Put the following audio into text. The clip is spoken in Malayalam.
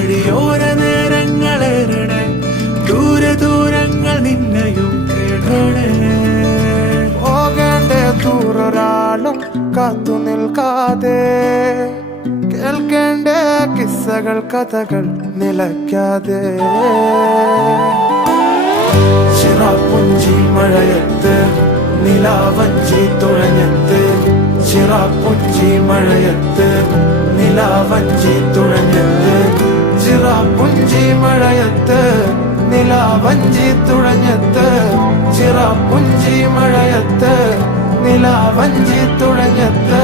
വഴിയോര നേരങ്ങളേറണേ, ദൂരങ്ങൾ നിന്നെയും കേടണേ. പോകേണ്ട ദൂരൊരാളും കാത്തു നിൽക്കാതെ, കേൾക്കേണ്ട കിസ്സകൾ കഥകൾ നിലയ്ക്കാതെ. ചിറാപ്പുഞ്ചി മഴയത്ത് നിലാവഞ്ചി തുഴഞ്ഞത്ത്, ചിറാപ്പുഞ്ചി മഴയത്ത് നിലാവഞ്ചി തുഴഞ്ഞത്ത്, ചിറാപ്പുഞ്ചി മഴയത്ത് നിലാവഞ്ചി തുഴഞ്ഞത്ത്, ചിറാപ്പുഞ്ചി മഴയത്ത് നിലാവഞ്ചി തുഴഞ്ഞത്ത്.